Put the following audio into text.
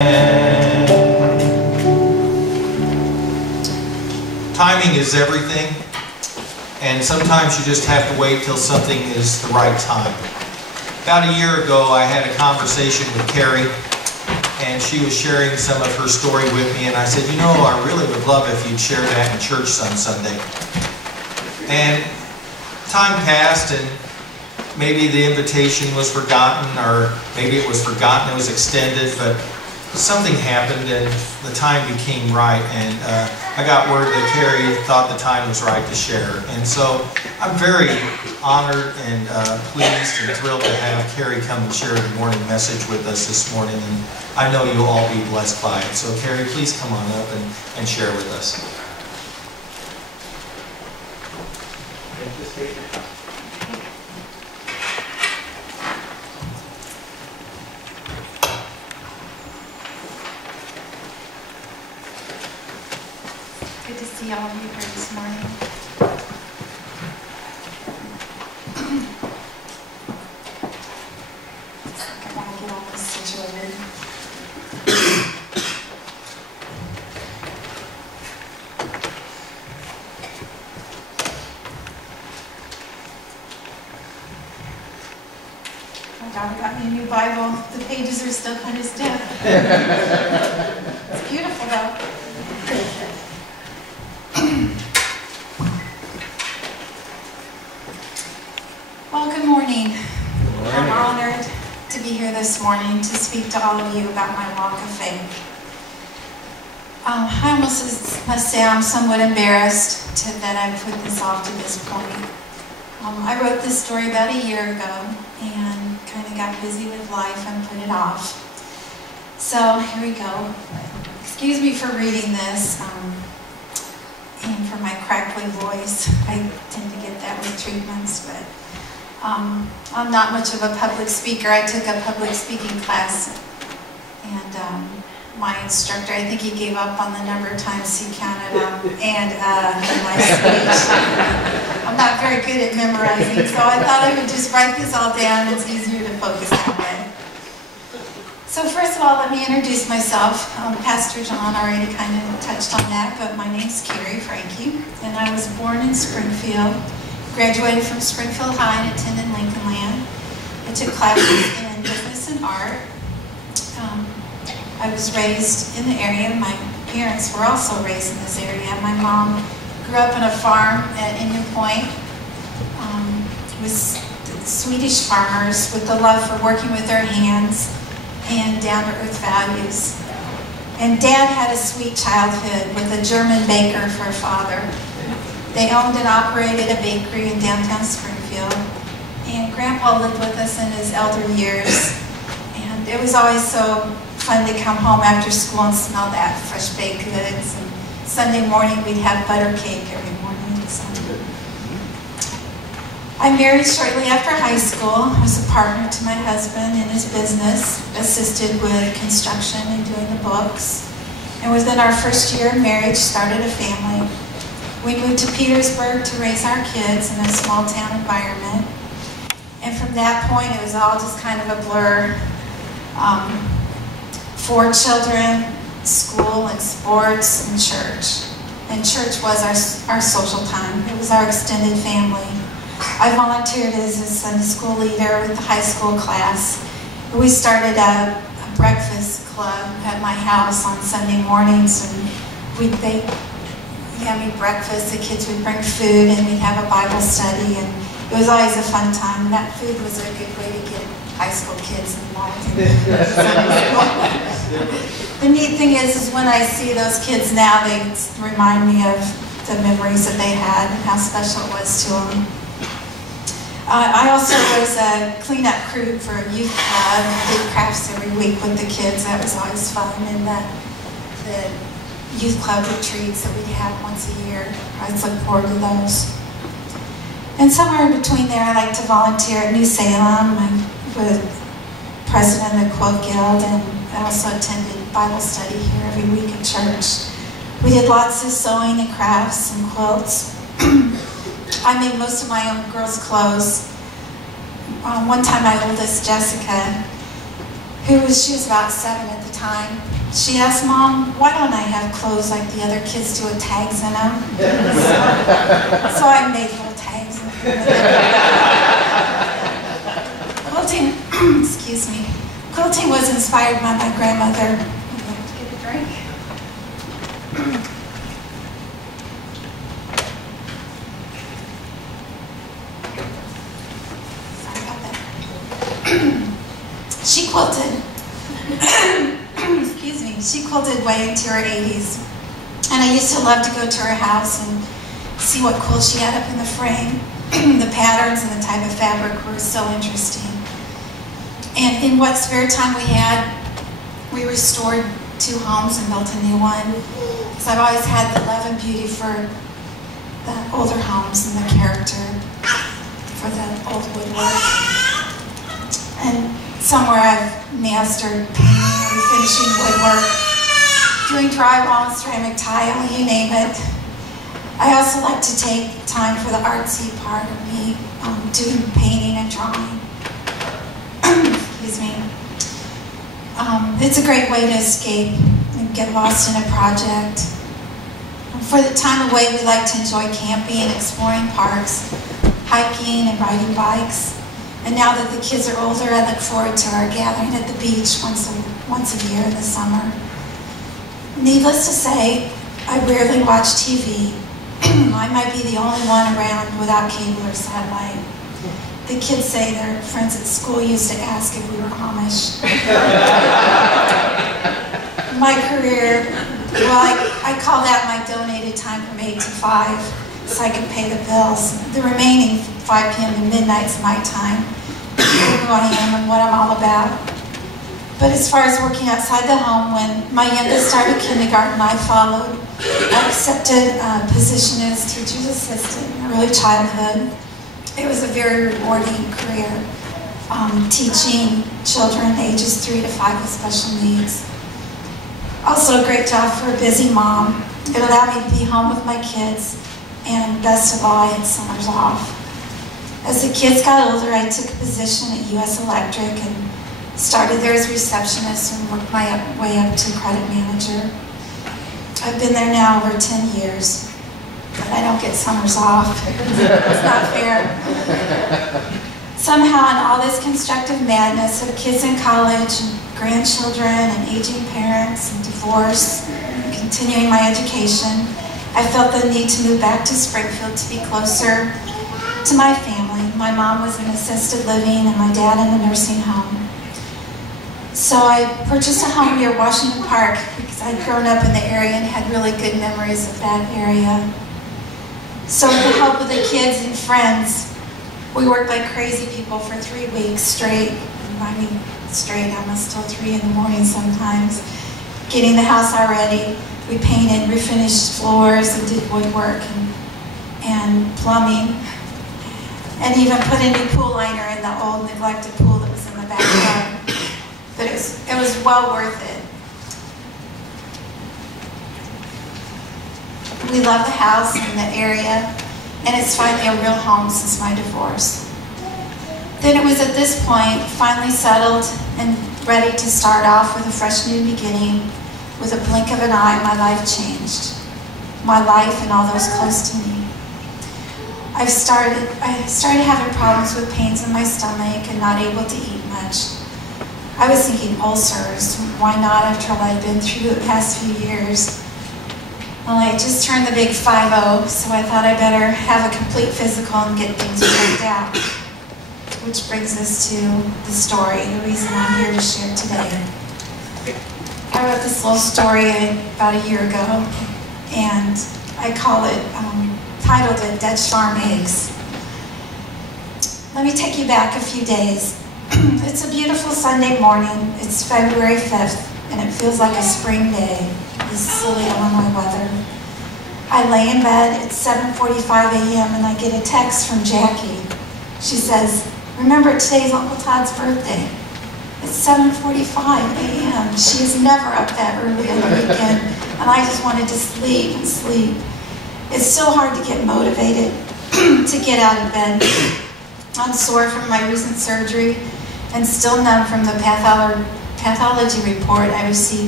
Timing is everything, and sometimes you just have to wait till something is the right time. About a year ago, I had a conversation with Kerry, and she was sharing some of her story with me, and I said, you know, I really would love if you'd share that in church on Sunday. And time passed, and maybe the invitation was forgotten, or maybe it was forgotten, it was extended, but something happened and the time became right, and I got word that Kerry thought the time was right to share. And so I'm very honored and pleased and thrilled to have Kerry come and share the morning message with us this morning, and I know you'll all be blessed by it. So Kerry, please come on up and share with us. Good to see all of you here this morning. I want to get all this situated. My daughter got me a new Bible. The pages are still kind of stiff. It's beautiful though. Well, good morning. I'm honored to be here this morning to speak to all of you about my walk of faith. I almost must say I'm somewhat embarrassed that I put this off to this point. I wrote this story about a year ago and kind of got busy with life and put it off. So here we go. Excuse me for reading this. And for my crackly voice, I tend to get that with treatments, but I'm not much of a public speaker. I took a public speaking class, and my instructor, I think he gave up on the number of times he counted in my speech. I'm not very good at memorizing, so I thought I would just write this all down. It's easier to focus that way. So first of all, let me introduce myself. Pastor John already kind of touched on that, but my name's Kerry Franke, and I was born in Springfield, graduated from Springfield High and attended Lincoln Land. I took classes in business and art. I was raised in the area. My parents were also raised in this area. My mom grew up on a farm at Indian Point with Swedish farmers with the love for working with their hands and down-to-earth values. And Dad had a sweet childhood with a German baker for a father. They owned and operated a bakery in downtown Springfield. And Grandpa lived with us in his elder years. And it was always so fun to come home after school and smell that fresh baked goods. And Sunday morning we'd have butter cake every morning. So I married shortly after high school. I was a partner to my husband in his business, assisted with construction and doing the books. And within our first year of marriage, started a family. We moved to Petersburg to raise our kids in a small town environment. And from that point, it was all just kind of a blur. 4 children, school and sports and church. And church was our social time. It was our extended family. I volunteered as a Sunday school leader with the high school class. We started a breakfast club at my house on Sunday mornings, and we'd bake yummy breakfast. The kids would bring food, and we'd have a Bible study, and it was always a fun time. And that food was a good way to get high school kids involved in Sunday school. The neat thing is when I see those kids now, they remind me of the memories that they had and how special it was to them. I also was a cleanup crew for a youth club and did crafts every week with the kids. That was always fun. And the youth club retreats that we'd have once a year, I look forward to those. And somewhere in between there, I like to volunteer at New Salem. I was president of the Quilt Guild, and I also attended Bible study here every week at church. We did lots of sewing and crafts and quilts. I made most of my own girls' clothes. One time my oldest, Jessica, she was about 7 at the time. She asked, "Mom, why don't I have clothes like the other kids do with tags in them?" So I made little tags. Quilting, excuse me. Quilting was inspired by my grandmother. Would you like to get a drink? Sorry about that. She quilted. Excuse me. She quilted way into her 80s. And I used to love to go to her house and see what quilts she had up in the frame. The patterns and the type of fabric were so interesting. And in what spare time we had, we restored 2 homes and built a new one. Because I've always had the love and beauty for the older homes and the character for the old woodwork. And somewhere I've mastered painting or refinishing woodwork, doing drywall and ceramic tile, you name it. I also like to take time for the artsy part of me, doing painting and drawing. Excuse me. It's a great way to escape and get lost in a project. For the time away, we like to enjoy camping and exploring parks, hiking and riding bikes. And now that the kids are older, I look forward to our gathering at the beach once a year in the summer. Needless to say, I rarely watch TV. I might be the only one around without cable or satellite. The kids say their friends at school used to ask if we were Amish. My career, well, I call that my donated time from 8 to 5, so I can pay the bills. The remaining 5 p.m. to midnight's my time. Who I am and what I'm all about. But as far as working outside the home, when my youngest started kindergarten, I followed. I accepted a position as teacher's assistant in early childhood. It was a very rewarding career, teaching children ages 3 to 5 with special needs. Also a great job for a busy mom. It allowed me to be home with my kids, and best of all, I had summers off. As the kids got older, I took a position at U.S. Electric and started there as receptionist and worked my way up to credit manager. I've been there now over 10 years, but I don't get summers off. It's not fair. Somehow, in all this constructive madness of kids in college and grandchildren and aging parents and divorce and continuing my education, I felt the need to move back to Springfield to be closer to my family. My mom was in assisted living and my dad in a nursing home. So I purchased a home near Washington Park because I'd grown up in the area and had really good memories of that area. So with the help of the kids and friends, we worked like crazy people for 3 weeks straight. I mean, straight, almost till 3 in the morning sometimes. Getting the house all ready. We painted, refinished floors, and did woodwork and plumbing. And even put a new pool liner in the old neglected pool that was in the backyard. But it was well worth it. We love the house and the area, and it's finally a real home since my divorce. Then it was at this point, finally settled and ready to start off with a fresh new beginning. With a blink of an eye, my life changed. My life and all those close to me. I started having problems with pains in my stomach and not able to eat much. I was thinking ulcers. Why not after all I'd been through the past few years? Well, I just turned the big 5-0, so I thought I better have a complete physical and get things worked out. Which brings us to the story, the reason I'm here to share today. I wrote this little story about a year ago, and I titled it Dutch Farm Eggs. Let me take you back a few days. It's a beautiful Sunday morning. It's February 5th, and it feels like a spring day. This silly Illinois weather. I lay in bed at 7:45 a.m. and I get a text from Jackie. She says, "Remember, today's Uncle Todd's birthday." It's 7:45 a.m. She is never up that early on the weekend, and I just wanted to sleep and sleep. It's so hard to get motivated to get out of bed. I'm sore from my recent surgery and still numb from the pathology report I received